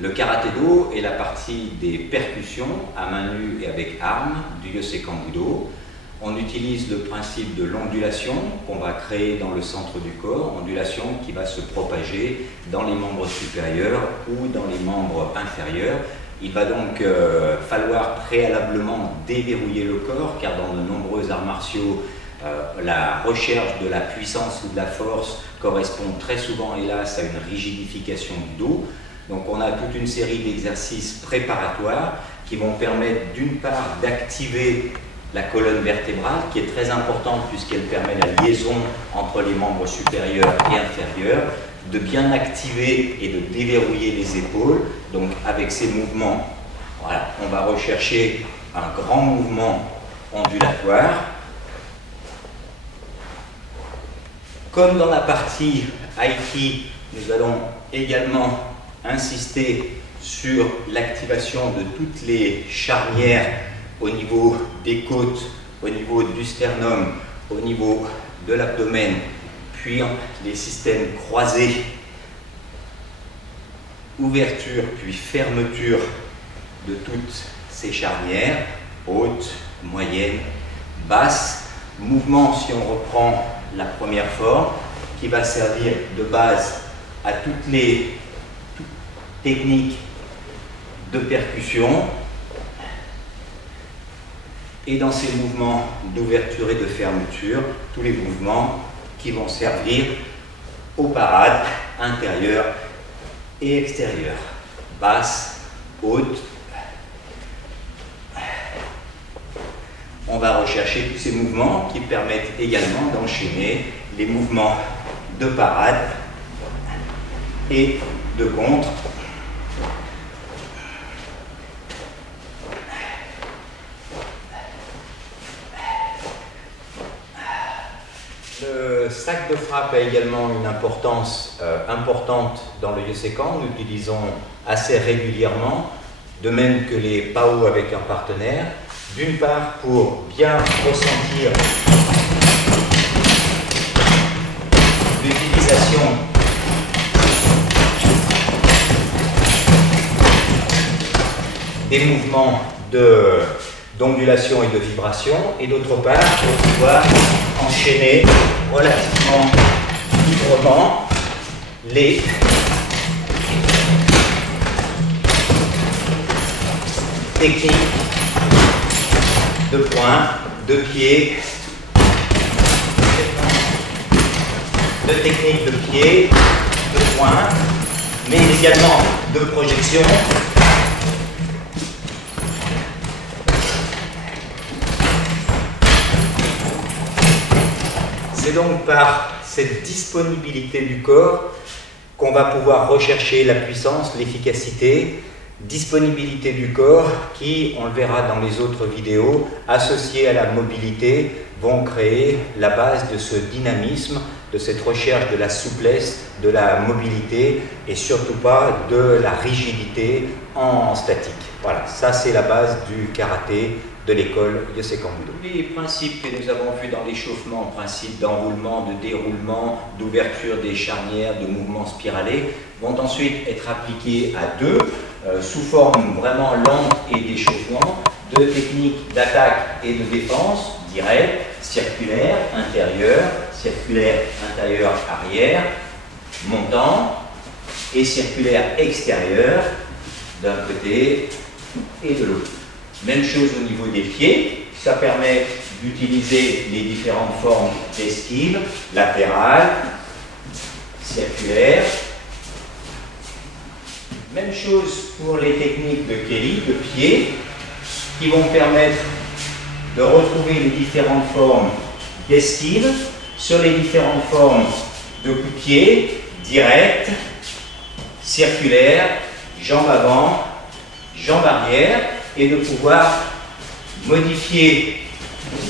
Le karaté-do est la partie des percussions à main nue et avec armes du Yosekan Budo. On utilise le principe de l'ondulation qu'on va créer dans le centre du corps, ondulation qui va se propager dans les membres supérieurs ou dans les membres inférieurs. Il va donc falloir préalablement déverrouiller le corps, car dans de nombreux arts martiaux, la recherche de la puissance ou de la force correspond très souvent, hélas, à une rigidification du dos. Donc on a toute une série d'exercices préparatoires qui vont permettre d'une part d'activer la colonne vertébrale, qui est très importante puisqu'elle permet la liaison entre les membres supérieurs et inférieurs, de bien activer et de déverrouiller les épaules. Donc avec ces mouvements, voilà, on va rechercher un grand mouvement ondulatoire. Comme dans la partie Aiki, nous allons également insister sur l'activation de toutes les charnières au niveau des côtes, au niveau du sternum, au niveau de l'abdomen, puis les systèmes croisés, ouverture puis fermeture de toutes ces charnières, hautes, moyennes, basses. Mouvement, si on reprend la première forme, qui va servir de base à toutes les techniques de percussion. Et dans ces mouvements d'ouverture et de fermeture, tous les mouvements qui vont servir aux parades intérieures et extérieures, basses, hautes. On va rechercher tous ces mouvements qui permettent également d'enchaîner les mouvements de parade et de contre. Le sac de frappe a également une importance importante dans le Yosekan. Nous l'utilisons assez régulièrement, de même que les PAO avec un partenaire. D'une part, pour bien ressentir l'utilisation des mouvements d'ondulation et de vibration, et d'autre part, pour pouvoir enchaîner relativement librement les techniques de poing, de pied, de technique de pied, de poing, mais également de projection. C'est donc par cette disponibilité du corps qu'on va pouvoir rechercher la puissance, l'efficacité. Disponibilité du corps qui, on le verra dans les autres vidéos, associée à la mobilité, vont créer la base de ce dynamisme, de cette recherche de la souplesse, de la mobilité et surtout pas de la rigidité en statique. Voilà, ça c'est la base du karaté de l'école Yosekan Budo. Les principes que nous avons vus dans l'échauffement, principes d'enroulement, de déroulement, d'ouverture des charnières, de mouvements spiralés, vont ensuite être appliqués à deux, sous forme vraiment lente et d'échauffement, de techniques d'attaque et de défense, directe, circulaire, intérieur, circulaire, intérieur, arrière, montant, et circulaire extérieur, d'un côté et de l'autre. Même chose au niveau des pieds, ça permet d'utiliser les différentes formes d'esquive, latérale, circulaire. Même chose pour les techniques de Kelly, de pied, qui vont permettre de retrouver les différentes formes d'esquive sur les différentes formes de coup de pied, direct, circulaire, jambe avant, jambe arrière, et de pouvoir modifier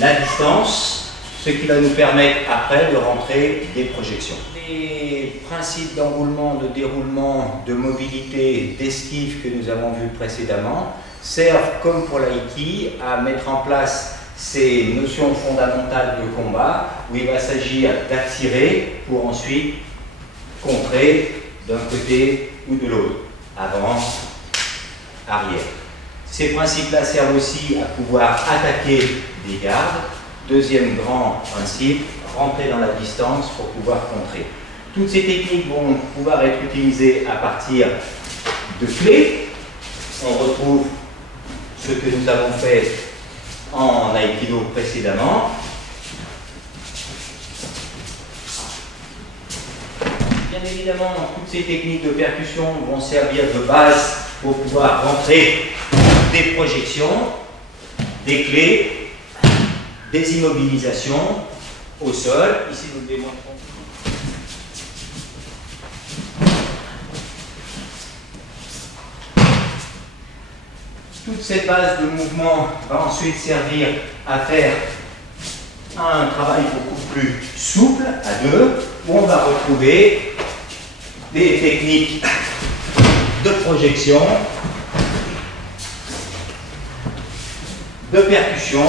la distance, ce qui va nous permettre après de rentrer des projections. Les principes d'enroulement, de déroulement, de mobilité, d'esquive que nous avons vus précédemment servent, comme pour l'aïki, à mettre en place ces notions fondamentales de combat où il va s'agir d'attirer pour ensuite contrer d'un côté ou de l'autre. avant, arrière. Ces principes-là servent aussi à pouvoir attaquer des gardes. Deuxième grand principe, rentrer dans la distance pour pouvoir contrer. Toutes ces techniques vont pouvoir être utilisées à partir de clés. On retrouve ce que nous avons fait en Aïkido précédemment. Bien évidemment, toutes ces techniques de percussion vont servir de base pour pouvoir rentrer des projections, des clés, des immobilisations au sol. Ici, nous le démontrons. Toute cette base de mouvement va ensuite servir à faire un travail beaucoup plus souple, à deux, où on va retrouver des techniques de projection, de percussion,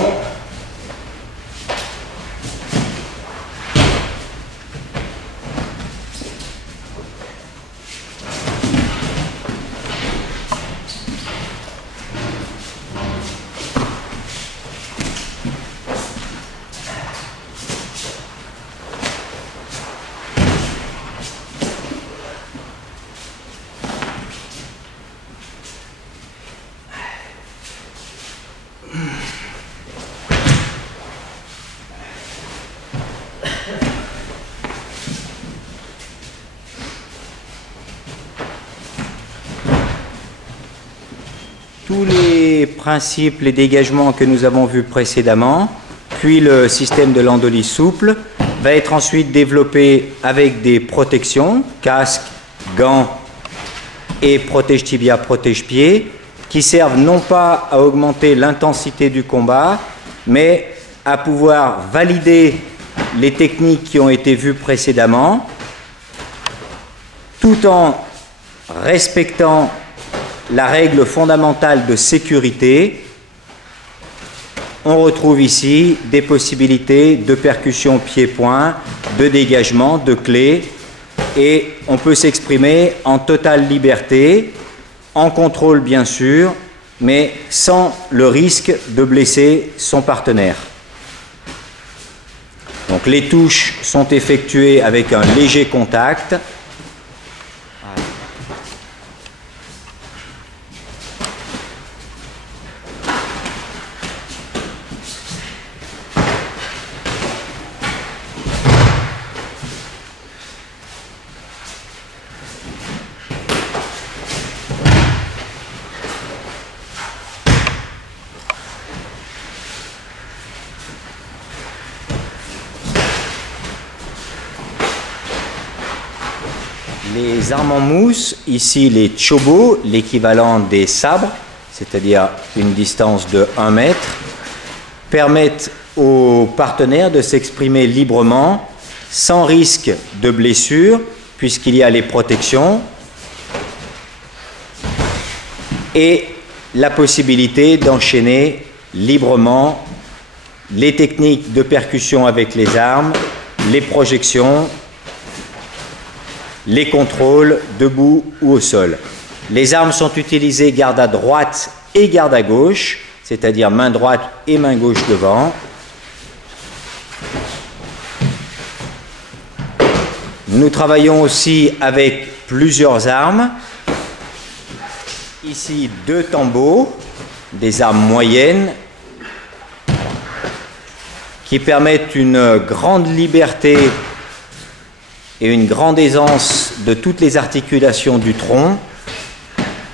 tous les principes, les dégagements que nous avons vus précédemment, puis le système de l'endolie souple, va être ensuite développé avec des protections, casque, gants et protège-tibia, protège-pied, qui servent non pas à augmenter l'intensité du combat, mais à pouvoir valider les techniques qui ont été vues précédemment, tout en respectant la règle fondamentale de sécurité. On retrouve ici des possibilités de percussion pied-point, de dégagement, de clés, et on peut s'exprimer en totale liberté, en contrôle bien sûr, mais sans le risque de blesser son partenaire. Donc les touches sont effectuées avec un léger contact. Les armes en mousse, ici les chobo, l'équivalent des sabres, c'est-à-dire une distance de 1 mètre, permettent aux partenaires de s'exprimer librement, sans risque de blessure, puisqu'il y a les protections, et la possibilité d'enchaîner librement les techniques de percussion avec les armes, les projections, les contrôles debout ou au sol. Les armes sont utilisées garde à droite et garde à gauche, c'est-à-dire main droite et main gauche devant. Nous travaillons aussi avec plusieurs armes. Ici 2 tambours, des armes moyennes, qui permettent une grande liberté et une grande aisance de toutes les articulations du tronc,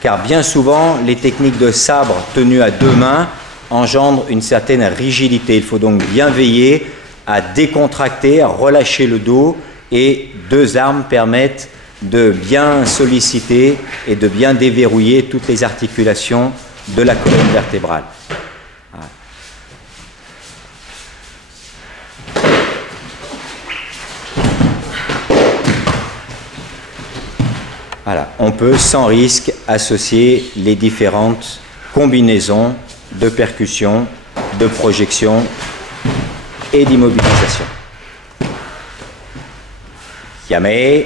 car bien souvent, les techniques de sabre tenues à 2 mains engendrent une certaine rigidité. Il faut donc bien veiller à décontracter, à relâcher le dos, et 2 armes permettent de bien solliciter et de bien déverrouiller toutes les articulations de la colonne vertébrale. Voilà, on peut sans risque associer les différentes combinaisons de percussion, de projection et d'immobilisation. Yame.